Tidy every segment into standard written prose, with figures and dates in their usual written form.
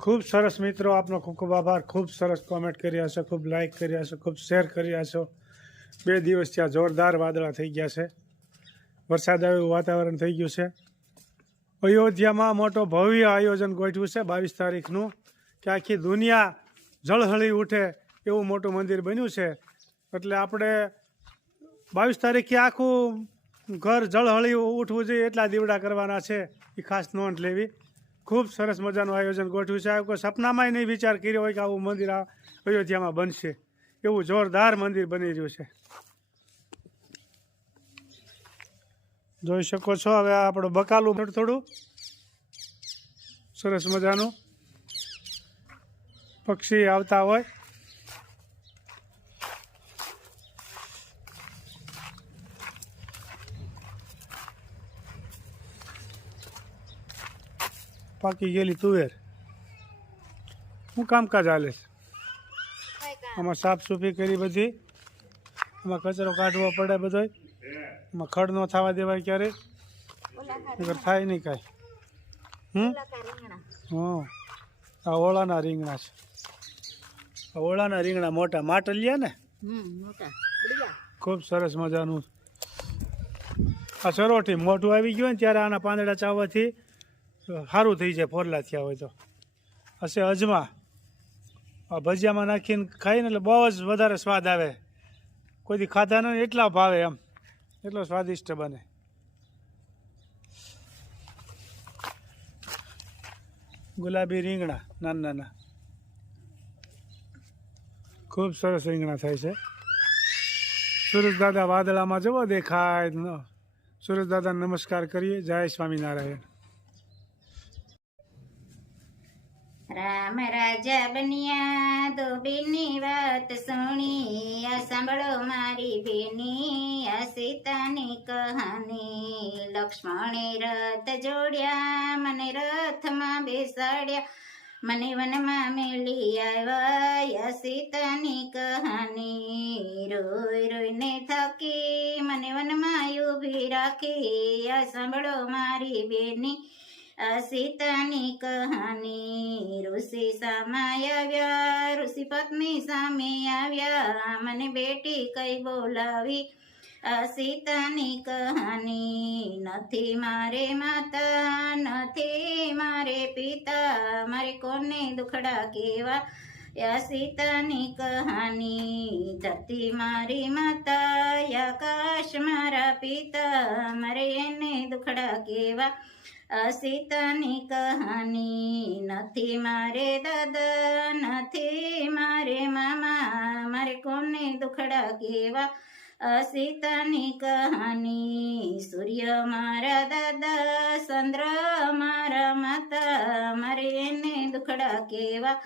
खूब सरस मित्रों, आपनो खूब खूब आभार। खूब सरस कॉमेंट कर्या छे, खूब लाइक कर्या छे, खूब शेर कर्या छो। 2 દિવસ थया जोरदार वादळा थई गया छे, वरसाद आवे एवुं वातावरण थई गयुं छे। अयोध्यामां मोटो भव्य आयोजन गोठव्युं छे 22 तारीखनुं કે આખી દુનિયા જળહળી ઉઠે એવું મોટું મંદિર બન્યું છે। એટલે આપણે 22 તારીખે આખું ઘર જળહળી ઉઠવું જોઈએ એટલા દીવડા કરવાના છે, એ ખાસ નોંધ લેવી। ખૂબ સરસ મજાનું આયોજન ગોઠવ્યું છે। કોઈ સપનામાંય નહીં વિચાર કર્યો હોય કે આવું મંદિર આ અયોધ્યામાં બનશે। એવું જોરદાર મંદિર બની રહ્યું છે, જોઈ શકો છો। હવે આપણું બકાલું થોડું સરસ મજાનું પક્ષી આવતા હોય, પાકી ગયેલી તુવેર। શું કામકાજ હાલે છે? આમાં સાફ સૂફી કરી બધી, આમાં કચરો કાઢવો પડે બધો, આમાં ખડ ન થવા દેવાય ક્યારેય, નકર થાય નહીં કાંઈ। હા, આ ઓળાના રીંગણા છે, આ ઓળાના રીંગણા મોટા માટલિયા ને, ખૂબ સરસ મજાનું। આ સરોઠી મોટું આવી ગયું ને ત્યારે આના પાંદડા ચાવવાથી સારું થઈ જાય, ફોરલા થયા હોય તો। હશે અજમા, આ ભજીયામાં નાખીને ખાઈને એટલે બહુ જ વધારે સ્વાદ આવે। કોઈથી ખાધા નહીં એટલા ભાવે, એમ એટલો સ્વાદિષ્ટ બને। ગુલાબી રીંગણા નાના નાના, ખૂબ સરસ રીંગણા થાય છે। સુરજ દાદા વાદળામાં જવો દેખાય। સુરજ દાદાને નમસ્કાર કરીએ। જય સ્વામિનારાયણ। રામ રાજા બન્યા ધોબીની વાત સુણી, આ સાંભળો મારી બેની આ સીતાની કહાની। લક્ષ્મણે રથ જોડ્યા, મને રથમાં બેસાડ્યા, મને વનમાં મેલી આવ્યા, આ સીતાની કહાની। રોઈ રોઈને થાકી મને વનમાં ઊભી રાખી, આ સાંભળો મારી બેની આ સીતાની કહાની। ઋષિ સામા આવ્યા, ઋષિ પત્ની સામે આવ્યા, મને બેટી કઈ બોલાવી, આ સીતાની કહાની। નથી મારે માતા, નથી મારે પિતા, મારે કોને દુખડા કેવા, આ સીતાની કહાની। ધરતી મારી માતા, આકાશ મારા પિતા, મારે એને દુખડા કેવા, આ સીતાની કહાની। નથી મારે દાદા, નથી મારે મામા, મારે કોને દુખડા કેવા, આ સીતાની કહાની। સૂર્ય મારા દાદા, ચંદ્ર મારા માતા, મારે એને દુખડા કેવા,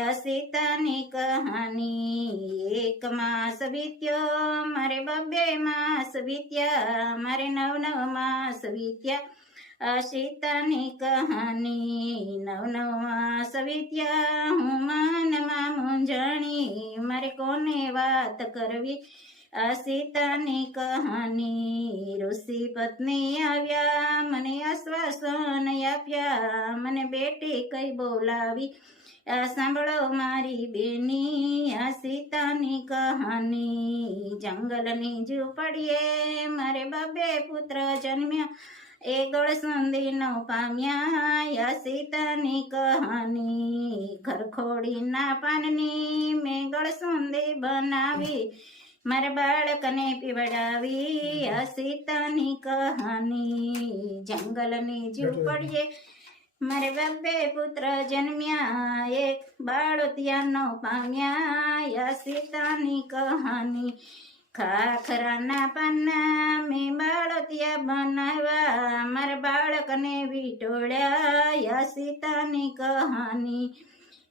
આ સીતાની કહાની। એક માસ વીત્યો મારે 2 માસ વીત્યા, મારે 9 માસ વીત્યા, આ સીતાની કહાની। 9 માસ વીત્યા હું મનમાં મૂંઝણી, મારે કોને વાત કરવી, આ સીતાની કહાની। ઋષિ પત્ની આવ્યા, મને આશ્વાસન આપ્યા, મને બેટી કઈ બોલાવી, આ સાંભળો મારી બેની આ સીતાની કહાની। જંગલની ઝૂંપડીએ મારે 2 પુત્ર જન્મ્યા, એ ગળસુંદીનો પામ્યા, આ સીતાની કહાની। ખરખોડીના પાનની મેં ગળસુંદી બનાવી, મારા બાળકને પીવડાવી, આ સીતાની કહાની। જંગલની ઝૂંપડીએ મારે 2 પુત્ર જન્મ્યા, એક બાળોતિયાનો પામ્યા, આ સીતાની કહાની। ખાખરાના પાના મેં બાળોતિયા બનાવ્યા, મારા બાળકને વીટોળ્યા, આ સીતાની કહાની।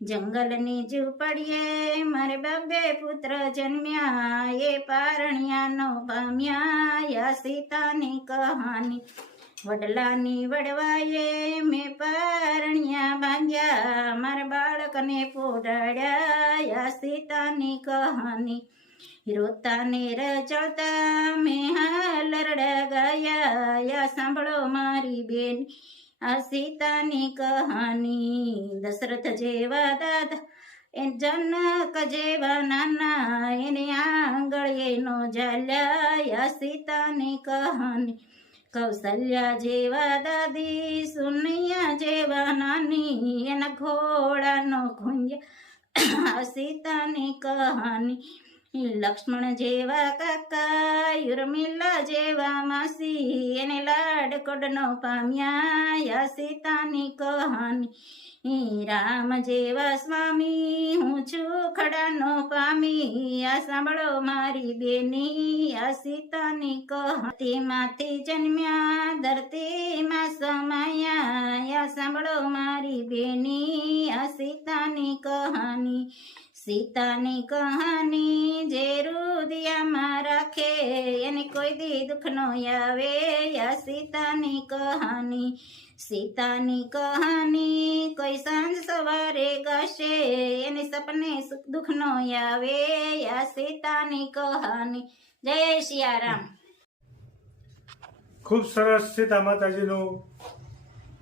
જંગલની ઝૂંપડીએ મારે 2 પુત્ર જન્મ્યા, એ પારણિયાનો પામ્યા, આ સીતાની કહાની। વડલાની વડવાએ મેં પારણિયા બાંધ્યા, મારા બાળકને પોઢાડ્યા, આ સીતાની કહાની। રોતા ને રચળતા મેં હાલરડા ગાયા, યા સાંભળો મારી બેન આ સીતાની કહાની. દશરથ જેવા દાદા એ જનક જેવા નાના એને આંગળીએ નો ઝાલ્યા. આ સીતાની કહાની. કૌશલ્યા જેવા દાદી સુનિયા જેવા નાની એના ઘોડાનો ખૂંજ્યા. આ સીતાની કહાની. લક્ષ્મણ જેવા કાકા યુરમિલા જેવા માસી એને લાડકોડનો પામ્યા. આ સીતાની કહાની. રામ જેવા સ્વામી હું છું ખડાનો પામી. આ સાંભળો મારી બેની. આ સીતાની કહાની. માંથી જન્મ્યા ધરતીમાં સમાયા. આ સાંભળો મારી બેની. આ સીતાની કહાની. સીતાની કહાની જે હૃદયમાં રાખે એને કોઈ દી દુઃખ નો આવે. આ સીતાની કહાની. સીતાની કહાની કોઈ સાંજ સવારે ગાશે એને સપને સુખ દુઃખ નો આવે. આ સીતાની કહાની. જય સિયારામ. ખૂબ સરસ સીતા માતાજીનું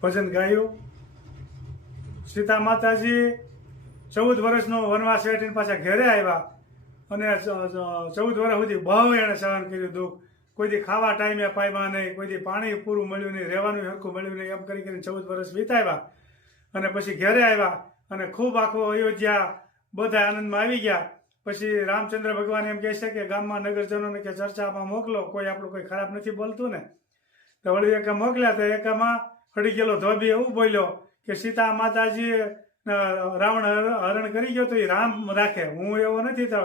ભજન ગાયું. સીતા માતાજી 14 વર્ષનો વનવાસ વેઠીને પાછા ઘરે આવ્યા અને 14 વર્ષ સુધી બહુ એણે સહન કર્યું દુઃખ. કોઈ દી ખાવા ટાઈમે પામ્યા નહીં, કોઈ દી પાણી પૂરું મળ્યું નહીં, રહેવાનું હરખું મળ્યું નહીં, એમ કરીને 14 વર્ષ વીતાવ્યા અને પછી ઘરે આવ્યા અને ખૂબ આખો અયોધ્યા બધા આનંદમાં આવી ગયા. પછી રામચંદ્ર ભગવાન એમ કહે છે કે ગામમાં નગરજનોને કે ચર્ચામાં મોકલો, કોઈ આપણું કોઈ ખરાબ નથી બોલતું ને. તો વળી એકા મોકલ્યા. તો એકામાં હળી ગયેલો ધોબી એવું બોલ્યો કે સીતા માતાજી રાવણ હરણ કરી ગયો તો એ રામ રાખે, હું એવો નથી. તો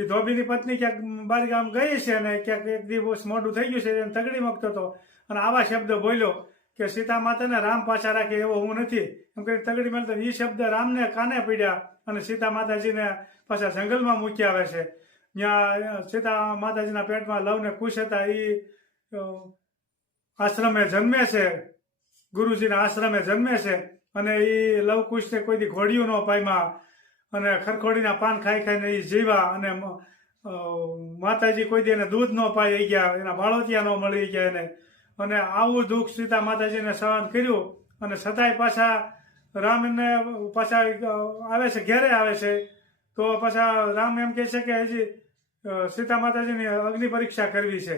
એ ધોબીની પત્ની ક્યાંક બાર ગામ ગઈ છે અને ક્યાંક એક દિવસ મોડું થઈ ગયું છે એને તગડી મૂકતો હતો અને આવા શબ્દ બોલ્યો કે સીતા માતાને રામ પાછા રાખે એવો હું નથી એમ કરી તગડી મળતો. એ શબ્દ રામને કાને પડ્યા અને સીતા માતાજીને પાછા જંગલમાં મૂકી આવે છે. ત્યાં સીતા માતાજીના પેટમાં લવ ને કુશ હતા. એ આશ્રમે જન્મે છે, ગુરુજીના આશ્રમે જન્મે છે અને એ લવકુશને કોઈ દી ઘોડિયું ન પામ્યા અને ખરખોડીના પાન ખાઈ ખાઈને એ જીવા અને માતાજી કોઈ દી એને દૂધ ન પાઈ ગયા, એના બાળોતિયા ન મળી ગયા એને. અને આવું દુઃખ સીતા માતાજીને સહન કર્યું અને છતાંય પાછા રામ એને પાછા આવે છે, ઘેરે આવે છે. તો પાછા રામ એમ કહે છે કે હજી સીતા માતાજીની અગ્નિ પરીક્ષા કરવી છે.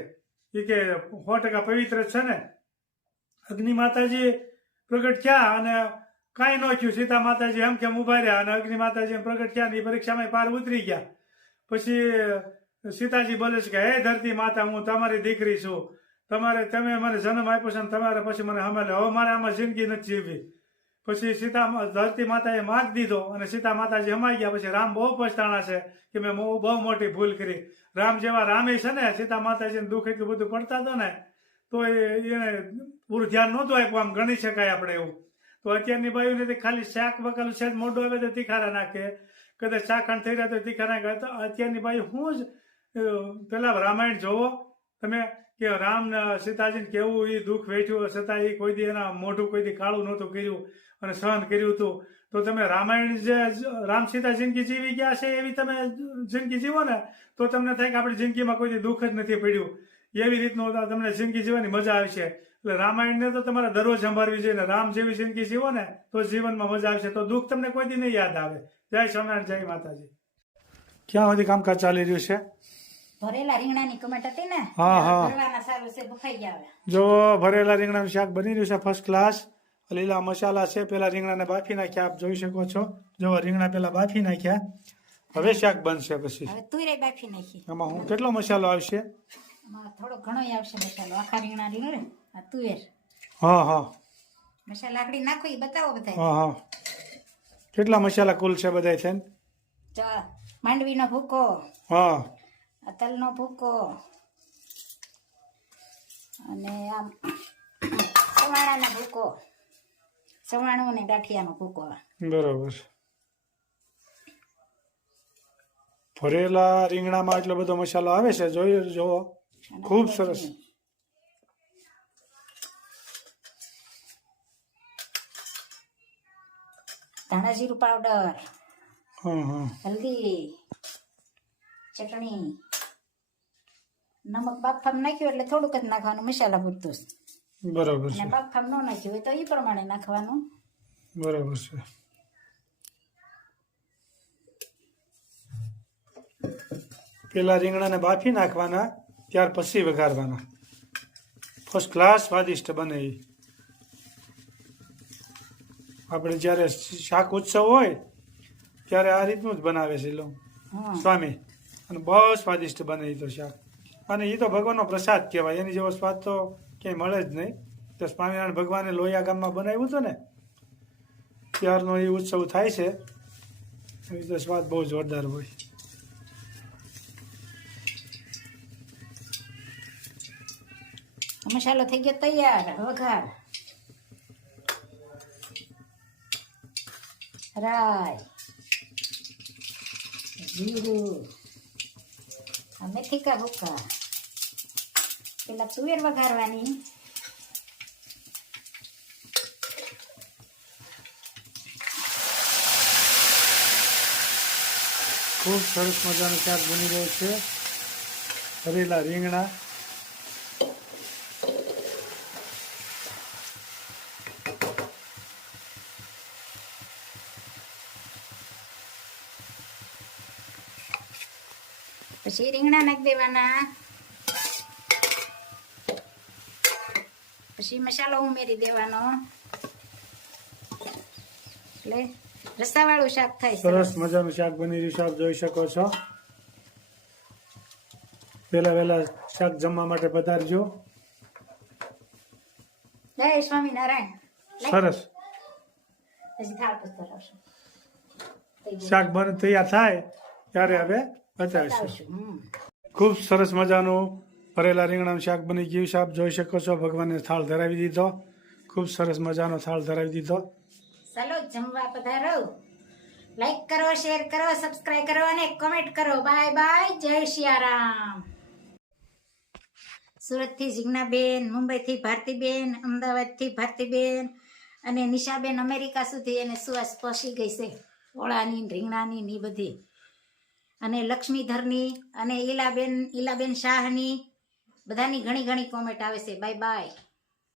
એ કે 100% પવિત્ર છે ને. અગ્નિ માતાજી પ્રગટ થયા અને કાંઈ ન થયું. સીતા માતાજી એમ કેમ ઉભા રહ્યા અને અગ્નિ માતાજી પ્રગટ થયા ને એ પરીક્ષામાં પાર ઉતરી ગયા. પછી સીતાજી બોલે છે કે હે ધરતી માતા, હું તમારી દીકરી છું, તમે મને જન્મ આપ્યો છે ને તમારે પછી મને હમાલે, હવે મારે આમાં જિંદગી નથી જીવવી. પછી ધરતી માતાએ માગ દીધો અને સીતા માતાજી હમાઈ ગયા. પછી રામ બહુ પછતાણા છે કે મેં બહુ મોટી ભૂલ કરી. રામ જેવા રામે છે ને સીતા માતાજીને દુઃખ એટલું બધું પડતા હતો ને તો એને પૂરું ધ્યાન નહોતું આપ્યું, આમ ગણી શકાય આપણે એવું. તો અત્યારની બાયુને ખાલી શાક બકાલું છે, મોઢું આવે તો તીખારા નાખે, કદાચ ચાખણ થઈ રહ્યા તો તીખારા નાખે. તો અત્યારની બાયુ હું જ પેલા રામાયણ જોવો તમે કે રામ સીતાજીને કેવું એ દુઃખ વેઠ્યું છતાં એ કોઈ દી એના મોઢું કોઈ દી કાળું નહોતું કર્યું અને સહન કર્યું હતું. તો તમે રામાયણ જે રામ સીતા જિંદગી જીવી ગયા છે એવી તમે જિંદગી જીવો ને તો તમને થાય કે આપણી જિંદગીમાં કોઈ દી દુઃખ જ નથી પડ્યું. એવી રીતનું તમને જિંદગી જીવવાની મજા આવશે. એટલે રામાયણને તો તમારે દરરોજ સંભાળવી જોઈએ ને. રામ જેવી જિંદગી જીવો ને તો જીવનમાં મજા આવશે, તો દુઃખ તમને કોઈ દી નહીં યાદ આવે. જય સ્વામિનારાયણ, જય માતાજી. ક્યાં સુધી કામકાજ ચાલી રહ્યું છે? ભરેલા રીંગણાની કમેન્ટ હતી ને, હા હા, ભરવાના સારું છે, બફાઈ ગયા હવે. જો ભરેલા રીંગણાનું શાક બની રહ્યું છે ફર્સ્ટ ક્લાસ. લીલા મસાલા છે. પેલા રીંગણાને બાફી નાખ્યા, આપ જોઈ શકો છો. જો રીંગણા પેલા બાફી નાખ્યા, હવે શાક બનશે. પછી હવે તુરે બાફી નાખી. આમાં હું કેટલો મસાલો આવશે? આમાં થોડો ઘણો આવશે મસાલો. આખા રીંગણા રીંગણે આ તુવેર. હા હા, મસાલા આકડી નાખો એ બતાવો બધા. હા હા, કેટલા મસાલા કુલ છે બધા છે? માંડવીનો ભૂકો, હા, તલનો ભૂકો અને આમ સવાણાનો ભૂકો, સવાણું અને ગાંઠિયાનો ભૂકો. બરોબર. ભરેલા રીંગણામાં એટલો બધો મસાલો આવે છે, જોઈ જોવો, ખૂબ સરસ. ધાણા જીરું પાવડર, હા, હલ્દી, ચટણી, નમક બાફામાં નાખ્યું એટલે થોડુંક જ નાખવાનું, મસાલા પૂરતું. બરાબર અને છે, બાફામ ન નાખ્યું હોય તો એ પ્રમાણે નાખવાનું. બરાબર છે. પેલા રીંગણાને બાફી નાખવાના, ત્યાર પછી વઘારવાના. ફર્સ્ટ ક્લાસ સ્વાદિષ્ટ બને એ. આપણે જ્યારે શાક ઉત્સવ હોય ત્યારે આ રીતનું જ બનાવે છે લો હા સ્વામી, અને બહુ સ્વાદિષ્ટ બને એ તો શાક. અને એ તો ભગવાનનો પ્રસાદ કહેવાય, એની જેવો સ્વાદ તો ક્યાંય મળે જ નહીં. તો સ્વામિનારાયણ ભગવાને લોહિયા ગામમાં બનાવ્યું હતું ને, ત્યારનો એ ઉત્સવ થાય છે. એ તો સ્વાદ બહુ જોરદાર હોય. મસાલો થઈ ગયો તૈયાર. વઘાર, રાઈ, જીરું, આ મેથી કા ભૂકા. પેલા તુવેર વઘારવાની. ખૂબ સરસ મજાનું શાક બની રહ્યું છે. ભરેલા રીંગણા, પછી રીંગણા નાખી દેવાના. પછી મસાલો ઉમેરી દેવાનો. એટલે રસાવાળું શાક થાય. સરસ મજાનું શાક બની રહ્યું છે, આપ જોઈ શકો છો. વહેલા શાક જમવા માટે પધારજો. જય સ્વામિનારાયણ. સરસ પછી થાળ પુસ્તક આવશે. શાક બન તૈયાર થાય ત્યારે હવે બતાવીશું. ખૂબ સરસ મજાનું ભરેલા રીંગણાનું શાક બની ગયું છે, આપ જોઈ શકો છો. ભગવાનને થાળ ધરાવી દીધો. ખૂબ સરસ મજાનો થાળ ધરાવી દીધો. ચાલો જમવા પધારો. લાઈક કરો, શેર કરો, સબસ્ક્રાઇબ કરો અને કોમેન્ટ કરો. Bye bye. જય સિયારામ. સુરતથી જીજ્ઞાબેન, મુંબઈથી ભારતીબેન, અમદાવાદથી ભારતીબેન અને નિશાબેન અમેરિકા સુધી એને સુવાસ પહોંચી ગઈ છે ઓળાની, રીંગણાની ની બધી. અને લક્ષ્મીધરની અને ઈલાબેન શાહની બધાની ઘણી ઘણી કોમેન્ટ આવે છે. Bye bye.